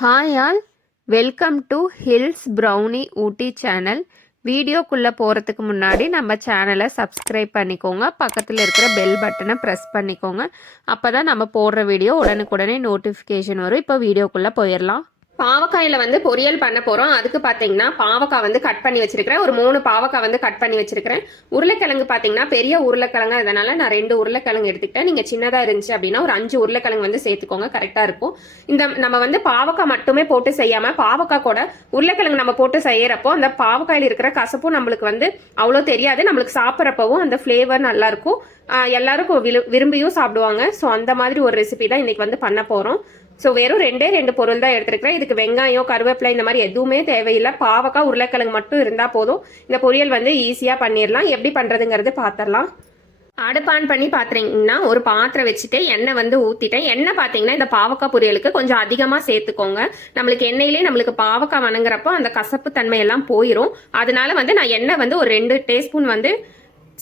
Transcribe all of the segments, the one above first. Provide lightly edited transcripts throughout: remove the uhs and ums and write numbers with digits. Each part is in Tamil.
Hi all, welcome to hills brownie Ooty channel. வீடியோக்குள்ளே போகிறதுக்கு முன்னாடி நம்ம சேனலை சப்ஸ்கிரைப் பண்ணிக்கோங்க. பக்கத்தில் இருக்கிற பெல் பட்டனை ப்ரெஸ் பண்ணிக்கோங்க. அப்போ தான் நம்ம போடுற வீடியோ உடனுக்குடனே நோட்டிஃபிகேஷன் வரும். இப்போ வீடியோக்குள்ளே போயிடலாம். பாவக்காயில வந்து பொரியல் பண்ண போறோம். அதுக்கு பாத்தீங்கன்னா பாவக்காய் வந்து கட் பண்ணி வச்சிருக்கிறேன். ஒரு 3 பாவக்காய் வந்து கட் பண்ணி வச்சிருக்கிறேன். உருளைக்கிழங்கு பாத்தீங்கன்னா பெரிய உருளைக்கிழங்கு, அதனால நான் 2 உருளைக்கிழங்கு எடுத்துக்கிட்டேன். நீங்க சின்னதா இருந்துச்சு அப்படின்னா ஒரு 5 உருளைக்கிழங்கு வந்து சேர்த்துக்கோங்க, கரெக்டா இருக்கும். இந்த நம்ம வந்து பாவக்காய் மட்டுமே போட்டு செய்யாம பாவக்காய் கூட உருளைக்கிழங்கு நம்ம போட்டு செய்யறப்போ அந்த பாவக்காயில இருக்கிற கசப்பும் நம்மளுக்கு வந்து அவ்வளோ தெரியாது. நம்மளுக்கு சாப்பிட்றப்பவும் அந்த ஃபிளேவர் நல்லா இருக்கும். எல்லாருக்கும் விரும்பியும் சாப்பிடுவாங்க. ஸோ அந்த மாதிரி ஒரு ரெசிபி தான் இன்னைக்கு வந்து பண்ண போறோம். ஸோ வெறும் 2 பொருள் தான் எடுத்துருக்கிறேன். இதுக்கு வெங்காயம், கருவேப்பிலை இந்த மாதிரி எதுவுமே தேவையில்லை. பாவக்காய், உருளைக்கிழங்கு மட்டும் இருந்தால் போதும். இந்த பொரியல் வந்து ஈஸியாக பண்ணிடலாம். எப்படி பண்ணுறதுங்கிறது பார்த்துடலாம். அடுப்பு ஆன் பண்ணி பார்த்தீங்கன்னா ஒரு பாத்திரம் வச்சுட்டு எண்ணெய் வந்து ஊற்றிட்டேன். எண்ணெய் பார்த்தீங்கன்னா இந்த பாவக்காய் பொரியலுக்கு கொஞ்சம் அதிகமாக சேர்த்துக்கோங்க. நம்மளுக்கு எண்ணெயிலே நம்மளுக்கு பாவக்காய் வணங்குறப்போ அந்த கசப்பு தன்மையெல்லாம் போயிடும். அதனால வந்து நான் எண்ணெய் வந்து ஒரு 2 டீஸ்பூன் வந்து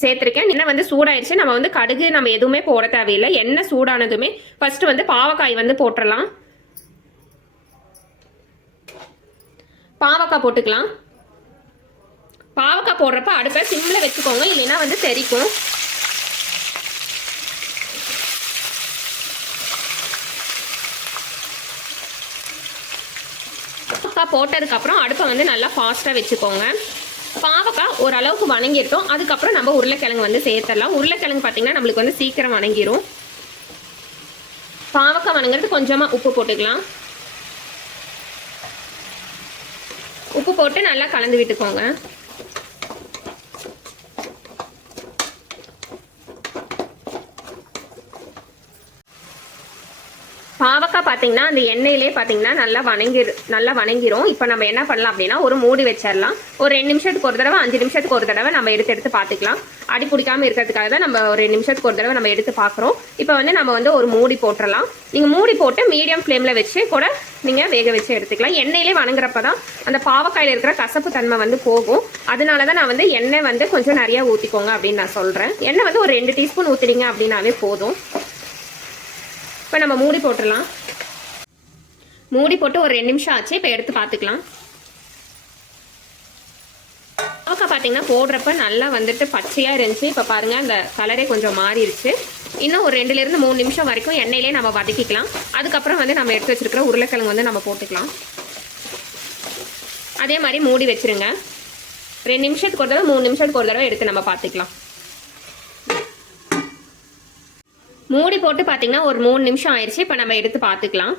சேர்த்திருக்கேன். எண்ணெய் வந்து சூடாயிருச்சு. நம்ம வந்து கடுகு நம்ம எதுவுமே போட தேவையில்லை. எண்ணெய் சூடானதுமே ஃபர்ஸ்ட் வந்து பாவக்காய் வந்து போட்டுடலாம். பாவக்காய் போட்டுக்கலாம். பாவக்காய் போடுறப்ப அடுப்பை சிம்ல வச்சுக்கோங்க, இல்லைன்னா வந்து தெரிக்கும். பாவக்காய் போட்டதுக்கு அப்புறம் அடுப்பை வந்து நல்லா ஃபாஸ்டா வச்சுக்கோங்க. பாவக்காய் ஓரளவுக்கு வணங்கிட்டோம். அதுக்கப்புறம் நம்ம உருளைக்கிழங்கு வந்து சேர்த்துடலாம். உருளைக்கிழங்கு பார்த்தீங்கன்னா நம்மளுக்கு வந்து சீக்கிரம் வணங்கிரும். பாவக்காய் வணங்குறது கொஞ்சமா உப்பு போட்டுக்கலாம். உப்பு போட்டு நல்லா கலந்து விட்டுக்கோங்க. பாவக்காய் பார்த்தீங்கன்னா அந்த எண்ணெயிலே பார்த்தீங்கன்னா நல்லா வணங்கிரும். இப்போ நம்ம என்ன பண்ணலாம் அப்படின்னா ஒரு மூடி வச்சிடலாம். ஒரு 2 நிமிஷத்துக்கு ஒரு தடவை, 5 நிமிஷத்துக்கு ஒரு தடவை நம்ம எடுத்து பார்த்துக்கலாம். அடி பிடிக்காம இருக்கிறதுக்காக தான் நம்ம ஒரு 2 நிமிஷத்துக்கு ஒரு தடவை நம்ம எடுத்து பார்க்குறோம். இப்போ வந்து நம்ம வந்து ஒரு மூடி போட்டுடலாம். நீங்கள் மூடி போட்டு மீடியம் ஃப்ளேமில் வச்சு கூட நீங்கள் வேக வச்சு எடுத்துக்கலாம். எண்ணெயிலே வணங்குறப்ப தான் அந்த பாவக்காயில் இருக்கிற கசப்பு தன்மை வந்து போகும். அதனால தான் நான் வந்து எண்ணெய் வந்து கொஞ்சம் நிறையா ஊற்றிக்கோங்க அப்படின்னு நான் சொல்கிறேன். எண்ணெய் வந்து ஒரு 2 டீஸ்பூன் ஊற்றினீங்க அப்படின்னாவே போதும். இப்போ நம்ம மூடி போட்டுடலாம். மூடி போட்டு ஒரு 2 நிமிஷம் ஆச்சு. இப்போ எடுத்து பார்த்துக்கலாம். பாவக்காய் பார்த்தீங்கன்னா போடுறப்ப நல்லா வந்துட்டு பச்சையாக இருந்துச்சு. இப்போ பாருங்கள் அந்த கலரே கொஞ்சம் மாறிடுச்சு. இன்னும் ஒரு 2லேருந்து 3 நிமிஷம் வரைக்கும் எண்ணெயிலே நம்ம வதக்கிக்கலாம். அதுக்கப்புறம் வந்து நம்ம எடுத்து வச்சிருக்கிற உருளைக்கிழங்கு வந்து நம்ம போட்டுக்கலாம். அதே மாதிரி மூடி வச்சிருங்க. 2 நிமிஷத்துக்கு ஒரு தடவை, 3 நிமிஷத்துக்கு ஒரு தடவை எடுத்து நம்ம பார்த்துக்கலாம். மூடி போட்டு பார்த்தீங்கன்னா ஒரு 3 நிமிஷம் ஆயிடுச்சு. இப்போ நம்ம எடுத்து பார்த்துக்கலாம்.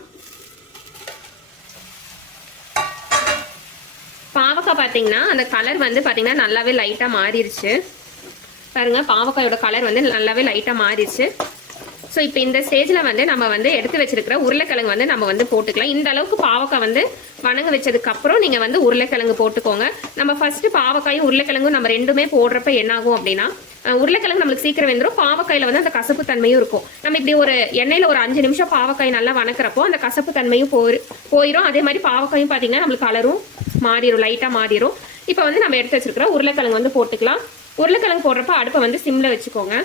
பாவக்காய் பார்த்தீங்கன்னா அந்த கலர் வந்து பார்த்தீங்கன்னா நல்லாவே லைட்டாக மாறிடுச்சு. பாருங்க, பாவக்காயோட கலர் வந்து நல்லாவே லைட்டாக மாறிடுச்சு. ஸோ இப்போ இந்த ஸ்டேஜில் வந்து நம்ம வந்து எடுத்து வச்சிருக்கிற உருளைக்கிழங்கு வந்து நம்ம வந்து போட்டுக்கலாம். இந்த அளவுக்கு பாவக்காய் வந்து வணங்க வச்சதுக்கப்புறம் நீங்கள் வந்து உருளைக்கிழங்கு போட்டுக்கோங்க. நம்ம ஃபர்ஸ்ட் பாவக்காயும் உருளைக்கிழங்கும் நம்ம ரெண்டுமே போடுறப்ப என்ன ஆகும் அப்படின்னா உருளைக்கிழங்கு நம்மளுக்கு சீக்கிரம் வெந்துடும். பாவக்காயில வந்து அந்த கசப்பு தன்மையும் இருக்கும். நம்ம இப்படி ஒரு எண்ணெயில ஒரு 5 நிமிஷம் பாவக்காய் நல்லா வணக்கிறப்போ அந்த கசப்பு தன்மையும் போயிடும். அதே மாதிரி பாவக்காயும் பார்த்தீங்கன்னா நம்மளுக்கு கலரும் மாறிடும், லைட்டாக மாறிடும். இப்போ வந்து நம்ம எடுத்து வச்சிருக்கிற உருளைக்கிழங்கு வந்து போட்டுக்கலாம். உருளைக்கிழங்கு போடுறப்ப அடுப்பை வந்து சிம்ல வச்சுக்கோங்க.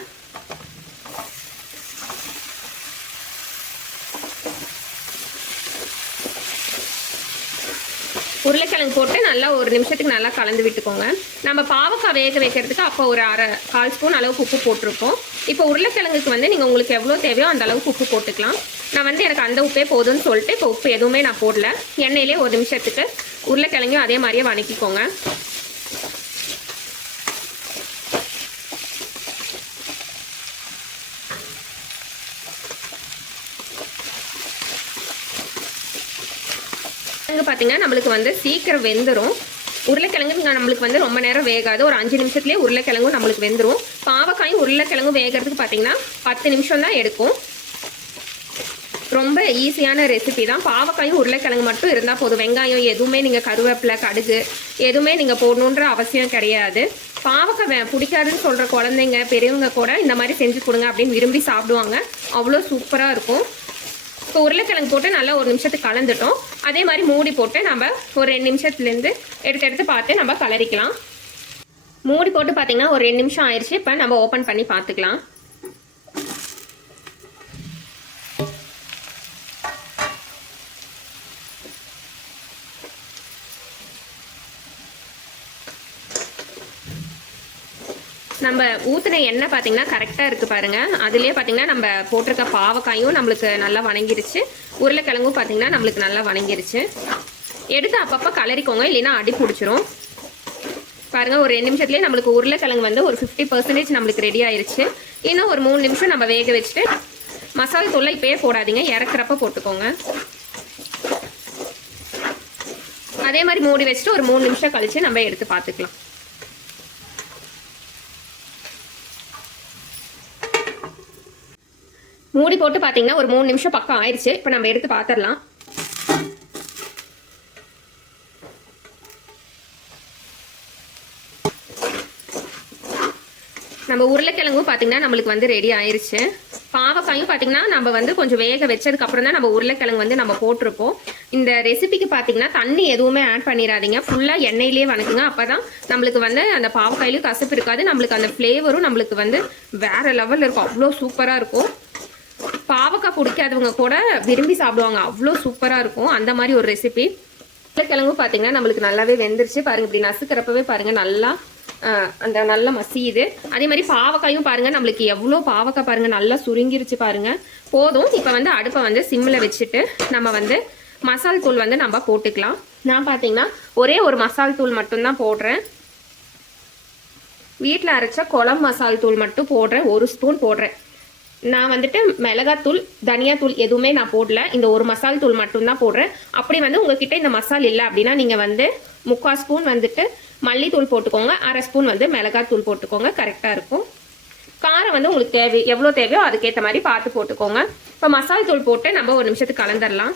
உருளைக்கிழங்கு போட்டு நல்லா ஒரு நிமிஷத்துக்கு நல்லா கலந்து விட்டுக்கோங்க. நம்ம பாவக்காய் வேக வைக்கிறதுக்கு அப்போ ஒரு கால் ஸ்பூன் அளவுக்கு உப்பு போட்டிருக்கோம். இப்போ உருளைக்கிழங்குக்கு வந்து நீங்கள் உங்களுக்கு எவ்வளோ தேவையோ அந்த அளவுக்கு உப்பு போட்டுக்கலாம். நான் வந்து எனக்கு அந்த உப்பே போதும்னு சொல்லிட்டு இப்போ உப்பு எதுவுமே நான் போடல. எண்ணெயிலே ஒரு நிமிஷத்துக்கு உருளைக்கிழங்கையும் அதே மாதிரியே வணக்கிக்கோங்க. பார்த்தீங்கன்னா நம்மளுக்கு வந்து சீக்கிரம் வெந்துடும். உருளைக்கிழங்கு நம்மளுக்கு வந்து ரொம்ப நேரம் வேகாது. ஒரு 5 நிமிஷத்துலேயே உருளைக்கிழங்கும் நம்மளுக்கு வெந்துடும். பாவக்காயும் உருளைக்கிழங்கும் வேகிறதுக்கு பார்த்தீங்கன்னா 10 நிமிஷம் தான் எடுக்கும். ரொம்ப ஈஸியான ரெசிபி தான். பாவக்காயும் உருளைக்கிழங்கு மட்டும் இருந்தால் போதும். வெங்காயம் எதுவுமே நீங்கள் கருவேப்பிலை, கடுகு எதுவுமே நீங்கள் போடணுன்ற அவசியம் கிடையாது. பாவக்காய் பிடிக்காதுன்னு சொல்கிற குழந்தைங்க, பெரியவங்க கூட இந்த மாதிரி செஞ்சு கொடுங்க அப்படின்னு விரும்பி சாப்பிடுவாங்க. அவ்வளோ சூப்பராக இருக்கும். இப்போ உருளைக்கிழங்கு போட்டு நல்லா ஒரு நிமிஷத்துக்கு கலந்துட்டோம். அதே மாதிரி மூடி போட்டு நம்ம ஒரு 2 நிமிஷத்துலேருந்து எடுத்து பார்த்து நம்ம கலரிக்கலாம். மூடி போட்டு பார்த்தீங்கன்னா ஒரு 2 நிமிஷம் ஆயிடுச்சு. இப்போ நம்ம ஓப்பன் பண்ணி பார்த்துக்கலாம். நம்ம ஊற்றின எண்ணெய் பார்த்தீங்கன்னா கரெக்டாக இருக்குது பாருங்கள். அதுலேயே பார்த்தீங்கன்னா நம்ம போட்டிருக்க பாவக்காயும் நம்மளுக்கு நல்லா வணங்கிருச்சு, உருளைக்கிழங்கும் பார்த்தீங்கன்னா நம்மளுக்கு நல்லா வணங்கிருச்சு. எடுத்து அப்பப்போ கலரிக்கோங்க, இல்லைன்னா அடி பிடிச்சிரும். பாருங்கள், ஒரு 2 நிமிஷத்துலேயே நம்மளுக்கு உருளைக்கிழங்கு வந்து ஒரு 50% நம்மளுக்கு ரெடி ஆயிடுச்சு. இன்னும் ஒரு 3 நிமிஷம் நம்ம வேக வச்சுட்டு மசாலா தூளை இப்போயே போடாதீங்க, இறக்குறப்ப போட்டுக்கோங்க. அதே மாதிரி மூடி வச்சுட்டு ஒரு 3 நிமிஷம் கழிச்சு நம்ம எடுத்து பார்த்துக்கலாம். மூடி போட்டு பார்த்தீங்கன்னா ஒரு 3 நிமிஷம் பக்கம் ஆயிடுச்சு. இப்போ நம்ம எடுத்து பார்த்துடலாம். நம்ம உருளைக்கிழங்கும் பார்த்தீங்கன்னா நம்மளுக்கு வந்து ரெடி ஆயிடுச்சு. பாவக்காயும் பார்த்தீங்கன்னா நம்ம வந்து கொஞ்சம் வேக வச்சதுக்கு அப்புறம் தான் நம்ம உருளைக்கிழங்கு வந்து நம்ம போட்டிருப்போம். இந்த ரெசிபிக்கு பார்த்தீங்கன்னா தண்ணி எதுவுமே ஆட் பண்ணிடாதீங்க, ஃபுல்லாக எண்ணெயிலேயே வணக்குங்க. அப்போ தான் நம்மளுக்கு வந்து அந்த பாவக்காயிலும் கசப்பு இருக்காது, நம்மளுக்கு அந்த ஃப்ளேவரும் நம்மளுக்கு வந்து வேற லெவலில் இருக்கும், அவ்வளோ சூப்பராக இருக்கும். பாவக்காய் பிடிக்காதவங்க கூட விரும்பி சாப்பிடுவாங்க, அவ்வளோ சூப்பராக இருக்கும். அந்த மாதிரி ஒரு ரெசிபி. உருளைக்கிழங்கும் பார்த்தீங்கன்னா நம்மளுக்கு நல்லாவே வெந்துருச்சு பாருங்க. இப்படி நசுக்கிறப்பவே பாருங்க நல்லா அந்த நல்ல மசியுது. அதே மாதிரி பாவக்காயும் பாருங்க, நம்மளுக்கு எவ்வளோ பாவக்காய் பாருங்க நல்லா சுருங்கிருச்சு பாருங்க. போதும். இப்போ வந்து அடுப்பை வந்து சிம்மில் வச்சுட்டு நம்ம வந்து மசால் தூள் வந்து நம்ம போட்டுக்கலாம். நான் பார்த்தீங்கன்னா ஒரே ஒரு மசால் தூள் மட்டும்தான் போடுறேன். வீட்டில் அரைச்ச குழம்பு மசால் தூள் மட்டும் போடுறேன், 1 ஸ்பூன் போடுறேன். நான் வந்துட்டு மிளகாத்தூள் தனியாத்தூள் எதுவுமே நான் போடல, இந்த ஒரு மசால் தூள் மட்டும்தான் போடுறேன். அப்படி வந்து உங்ககிட்ட இந்த மசால் இல்லை அப்படின்னா நீங்கள் வந்து 3/4 ஸ்பூன் வந்துட்டு மல்லித்தூள் போட்டுக்கோங்க, 1/2 ஸ்பூன் வந்து மிளகாத்தூள் போட்டுக்கோங்க, கரெக்டாக இருக்கும். காரம் வந்து உங்களுக்கு எவ்வளோ தேவையோ அதுக்கேற்ற மாதிரி பார்த்து போட்டுக்கோங்க. இப்போ மசால் தூள் போட்டு நம்ம 1 நிமிஷத்துக்கு கலந்துடலாம்.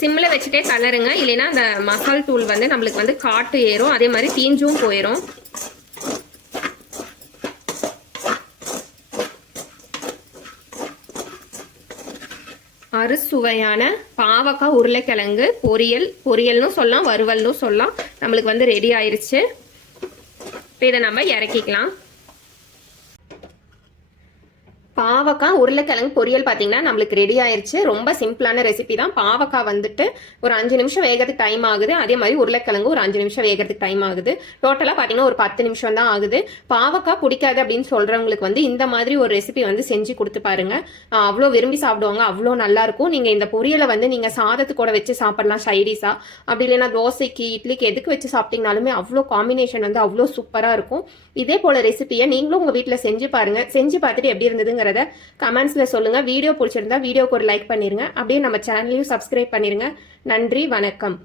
சிம்மில் வச்சுட்டே கலருங்க, இல்லைன்னா அந்த மசால் தூள் வந்து நம்மளுக்கு வந்து காட்டு ஏறும், அதே மாதிரி தீஞ்சும் போயிடும். அறுசுவையான பாவக்காய் உருளைக்கிழங்கு பொரியல்னு சொல்லலாம், வறுவல்னு சொல்லலாம், நம்மளுக்கு வந்து ரெடி ஆயிருச்சு. இப்போ இதை நம்ம இறக்கிக்கலாம். பாவக்காய் உருளைக்கிழங்கு பொரியல் பார்த்தீங்கன்னா நம்மளுக்கு ரெடி ஆயிருச்சு. ரொம்ப சிம்பிளான ரெசிபி தான். பாவக்காய் வந்துட்டு ஒரு 5 நிமிஷம் வேகிறதுக்கு டைம் ஆகுது, அதே மாதிரி உருளைக்கிழங்கு ஒரு 5 நிமிஷம் வேகிறதுக்கு டைம் ஆகுது. டோட்டலாக பார்த்தீங்கன்னா ஒரு 10 நிமிஷம் தான் ஆகுது. பாவக்காய் பிடிக்காது அப்படின்னு சொல்றவங்களுக்கு வந்து இந்த மாதிரி ஒரு ரெசிபி வந்து செஞ்சு கொடுத்து பாருங்க, அவ்வளோ விரும்பி சாப்பிடுவாங்க, அவ்வளோ நல்லா இருக்கும். நீங்க இந்த பொரியலை வந்து நீங்க சாதத்து கூட வச்சு சாப்பிடலாம் சைடிஷா, அப்படி இல்லைன்னா தோசைக்கு இட்லிக்கு எதுக்கு வச்சு சாப்பிட்டீங்கனாலுமே அவ்வளோ காம்பினேஷன் வந்து அவ்வளோ சூப்பராக இருக்கும். இதே போல ரெசிபியை நீங்களும் உங்க வீட்டில் செஞ்சு பாருங்க. செஞ்சு பார்த்துட்டு எப்படி இருந்ததுங்கிறத கமெண்ட்ஸ்ல சொல்லுங்க. வீடியோ பிடிச்சிருந்தா வீடியோக்கு ஒரு லைக் பண்ணிருங்க, அப்படியே நம்ம சேனலையும் சப்ஸ்கிரைப் பண்ணிருங்க. நன்றி, வணக்கம்.